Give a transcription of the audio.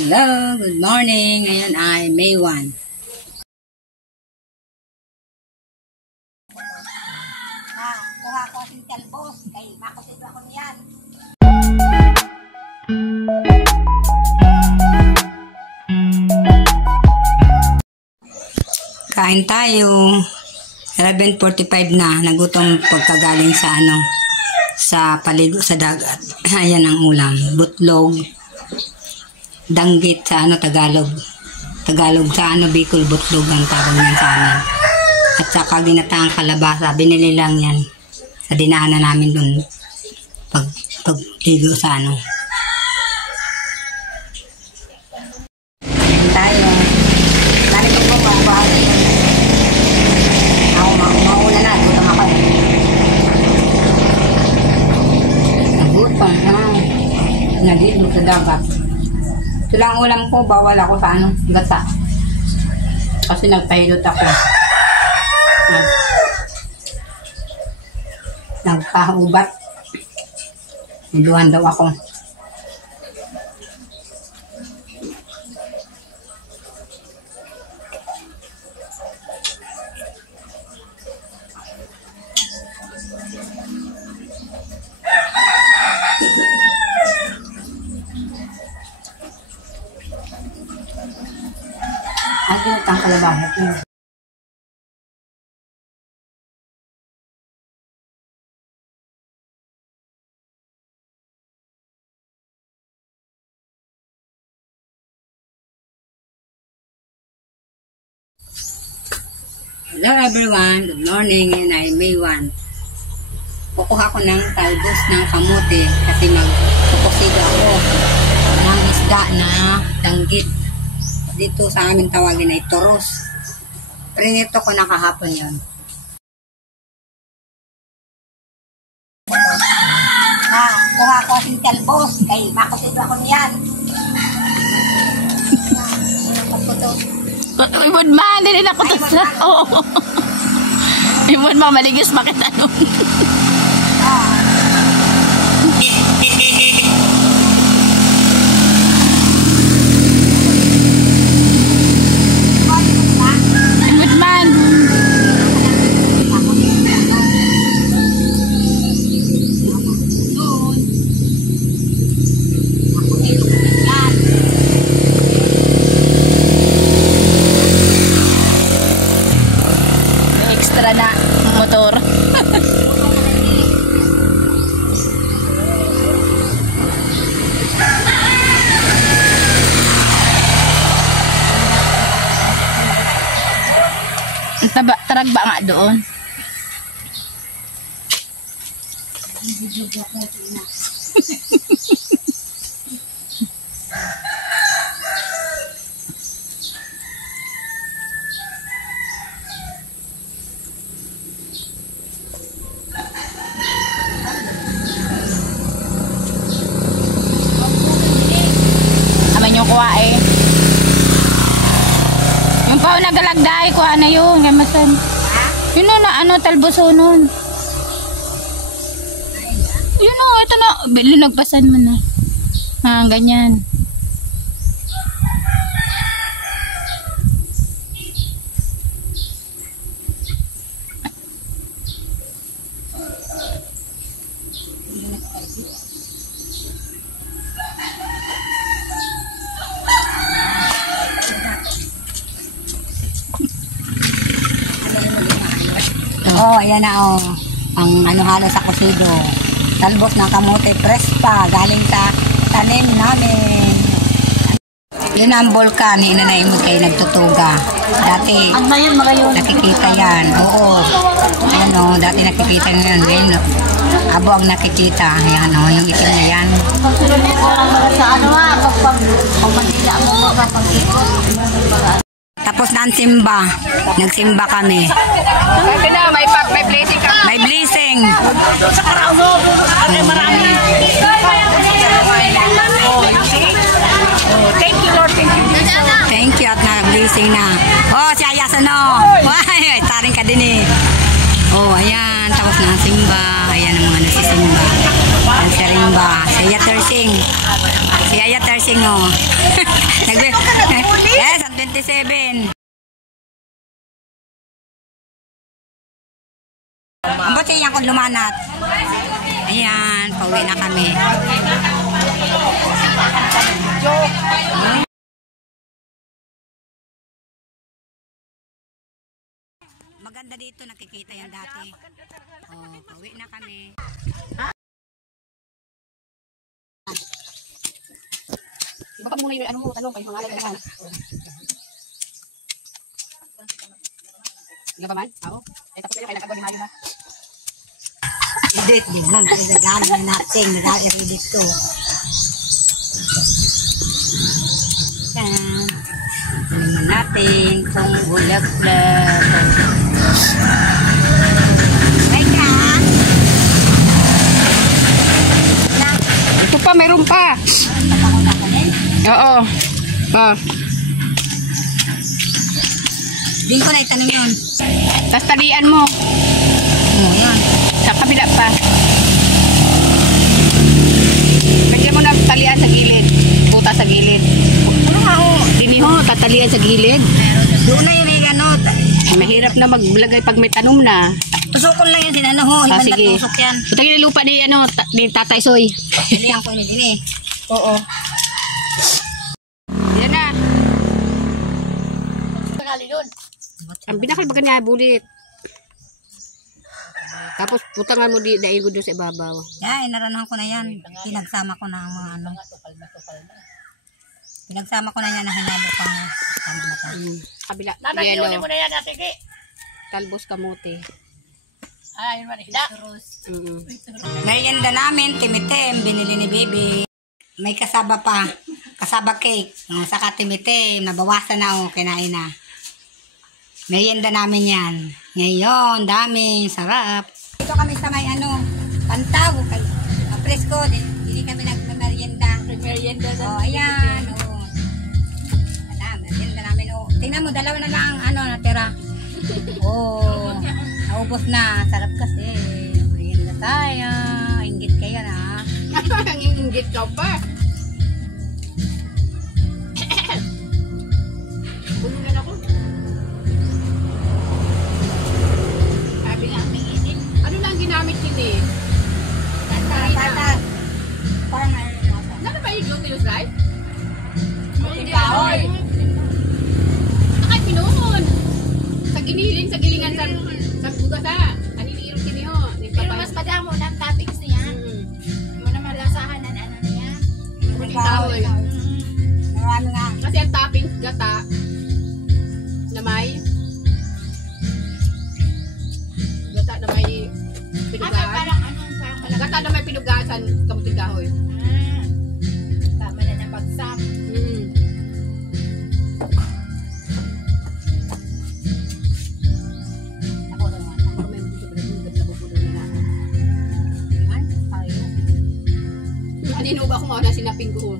Hello, good morning. Ngayon ay May 1. Kuha ko si Talbos. Kay makusin ako niyan. Kain tayo. 11:45 na. Nagutom pagkagaling sa paligo sa dagat. Ayan ang ulam. Butlog. Danggit sa Tagalog. Tagalog sa Bicol, butlog ang tawag niyan sa amin. At saka ginataang kalabasa. Binili lang yan. Sa dinaanan namin dun. Pagligo sa Ayan tayo. Narinig ko po bahagi. Mauna na. Gutom ako. Nagutom na. Naligo sa dagat. Ito lang ulam ko, bawal ako sa gata. Kasi nagpahilot ako. Nagpahubat. Niluhan daw ako. Ang inatang kalabahat mo. Hello everyone, good morning. Ngayon ay May 1. Kukuha ko ng talbos ng kamote kasi magpupusido ako ng isda na danggit. Dito sa amin tawagin ay toros. Prinito ko na kahapon yun. Kuha ko si Talbos. Kay makusin ako niyan. Ibon man, hindi na ako sa... Oo. Ibon man, maligis makita nun. Ibon man. Extra na motor. Taragba nga doon. Aman yung kuha eh. Yung pao nagalagday, kuha na yun. Gamasan. Yun na, talboso nun. Yun o, ito na. Linagpasan mo na. Ganyan. Ayan na ang halos sa kusido. Talbos ng kamote prespa galing sa tanim namin. Yun ang bulkan, inanayin mo kayo nagtutuga. Dati nakikita yan. Oo. Dati nakikita nyo yan. Abo ang nakikita. Ayan yung itim na yan. Tapos na ang simba. Nagsimba kami. May blessing ka. May blessing. Thank you, Lord. Thank you at na-blessing na. Si Ayasan Ay, taring ka din eh. Ayan. Tapos na ang simba. Ayan ang mga nasisimba. Ang sarimba. Yaya Tersing. Si Yaya Tersing, oh. Yes, ang 27. Ang buti yan kung lumanat. Ayan, pauwi na kami. Maganda dito, nakikita yan dati. Oh, pauwi na kami. Baka muna yung ano mo, tanong kayo mga alagaan. Ilan pa man? Oo. Eh, tapos kayo, kailan ka gawin na. Edit, di lang. Nagagano na natin. Nag-edit ko. Yan. Naman natin kung bulak-bulak. Teka. Ito pa, mayroon pa. Oo. Ah. Din ko na itanong yun. Tapos talian mo. Oo, yan. Sa kabila pa. Lagyan mo na talian sa gilid. Puta sa gilid. Ano nga ako? Dini ho, tatalian sa gilid. Doon na yun may ano. Mahirap na maglagay pag may tanom na. Tusukon lang yun sinano ho. Ah, Ibang sige. natusok yan. Putangin yung lupa ni, ano, ni Tatay Soy. Pili ang kumili eh. Oo. Yan na. Ang binakalbagan niya, bulit. Tapos putangan mo di daig doon sa ibabaw. Yan, inaranahan ko na yan. Pinagsama ko na ang mga ano. Pinagsama ko na yan na hinalo pang tama na tayo. Kabila. Nanay, mo na yan, sige. Talbos kamote. Ay, yun man, isda. Merienda namin, timitim, binili ni Baby. May kasaba pa. Kasaba cake. Saka timitim, nabawasan na o, kinain na. Merienda namin yan. Ngayon, dami, sarap. Dito kami sa may ano, Pantaw, kay presko, hindi kami nagmerienda. Merienda na. Oh, ayan, oh. Alam, merienda namin, oh. Tingnan mo, dalawa na lang, ano, natira. Oh, naubos na. Sarap kasi. Merienda tayo. Inggit kayo na. Ang inggit ka pa. Bulunan ako. Sabi nga, ano lang ginamit hindi? Tatas. Parang Ano ba yung gluteus, right? Hindi kahoy. Akay pinuhon. Sa giniling, sa gilingan sa bugas ha. Aniniirong siniho. Pero mas madamo ng toppings niya. Mo na malasahan ang ano niya. Kuling kahoy. Marami nga. Kasi ang toppings, gata, na may pinugaan. Parang ano, parang malaki. Gata na may pinugasan, kamuting kahoy. Tama na ng bagsak. Ako naman. Ako may gusto ko rin yung nabubulo nila. Tayo. Kanino ba kung mauna sinapin ko?